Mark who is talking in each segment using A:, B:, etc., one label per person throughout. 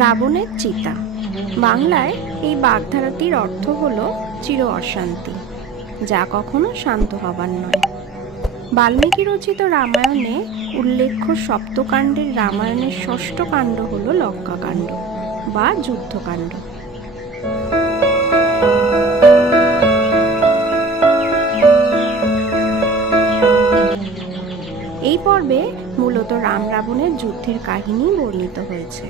A: রাবণের চিতা। বাংলায় এই বাগধারাটির অর্থ হল চির অশান্তি, যা কখনো শান্ত হবার নয়। বাল্মীকি রচিত রামায়ণে উল্লেখ্য সপ্তকাণ্ডের রামায়ণের ষষ্ঠ কাণ্ড হল লঙ্কাকাণ্ড বা যুদ্ধকাণ্ড। এই পর্বে মূলত রাম রাবণের যুদ্ধের কাহিনী বর্ণিত হয়েছে।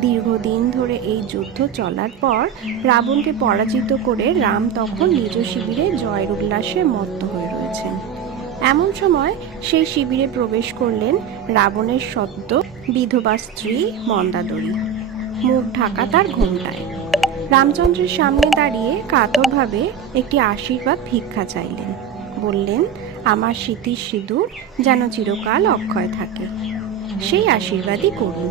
A: দীর্ঘদিন ধরে এই যুদ্ধ চলার পর রাবণকে পরাজিত করে রাম তখন নিজ শিবিরে জয়ের উল্লাসে মত্ত হয়ে রয়েছেন। এমন সময় সেই শিবিরে প্রবেশ করলেন রাবণের সদ্য বিধবা স্ত্রী মন্দাদরী। মুখ ঢাকা তার ঘোমটায়। রামচন্দ্রের সামনে দাঁড়িয়ে কাতরভাবে একটি আশীর্বাদ ভিক্ষা চাইলেন। বললেন, আমার স্মৃতির সিঁদুর যেন চিরকাল অক্ষয় থাকে। সেই আশীর্বাদই করুন।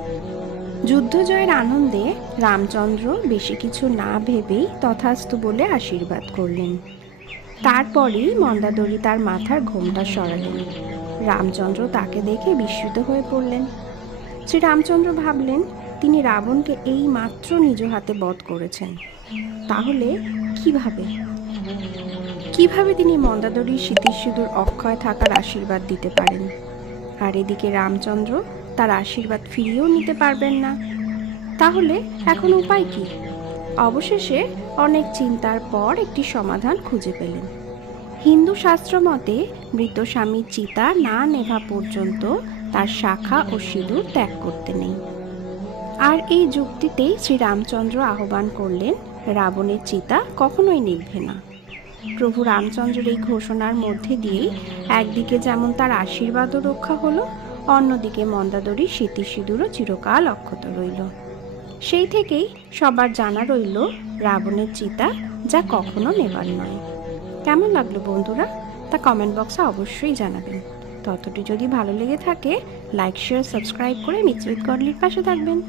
A: যুদ্ধ জয়ের আনন্দে রামচন্দ্র বেশি কিছু না ভেবেই তথাস্তু বলে আশীর্বাদ করলেন। তারপরেই মন্দাদরী তার মাথার ঘোমটা সরালেন। রামচন্দ্র তাকে দেখে বিস্মিত হয়ে পড়লেন। শ্রী রামচন্দ্র ভাবলেন, তিনি রাবণকে এই মাত্র নিজ হাতে বধ করেছেন। তাহলে কীভাবে? কীভাবে তিনি মন্দাদরীর স্মৃতিসিঁদুর অক্ষয় থাকার আশীর্বাদ দিতে পারেন? আর এদিকে রামচন্দ্র তার আশীর্বাদ ফিরিয়েও নিতে পারবেন না। তাহলে এখন উপায় কি? অবশেষে অনেক চিন্তার পর একটি সমাধান খুঁজে পেলেন। হিন্দু শাস্ত্র মতে মৃত স্বামীর চিতা না নেভা পর্যন্ত তার শাখা ও সিঁদুর ত্যাগ করতে নেই। আর এই যুক্তিতেই শ্রীরামচন্দ্র আহ্বান করলেন, রাবণের চিতা কখনোই নিভবে না। প্রভু রামচন্দ্রের এই ঘোষণার মধ্যে দিয়েই একদিকে যেমন তার আশীর্বাদও রক্ষা হলো, অন্যদিকে মন্দাদরী স্মৃতি সিঁদুরও চিরকাল অক্ষত রইল। সেই থেকেই সবার জানা রইল, রাবণের চিতা যা কখনো নেবার নয়। কেমন লাগল বন্ধুরা? তা কমেন্ট বক্সে অবশ্যই জানাবেন। ততটি যদি ভালো লেগে থাকে লাইক শেয়ার সাবস্ক্রাইব করে মিত্রিত গডলির পাশে থাকবেন।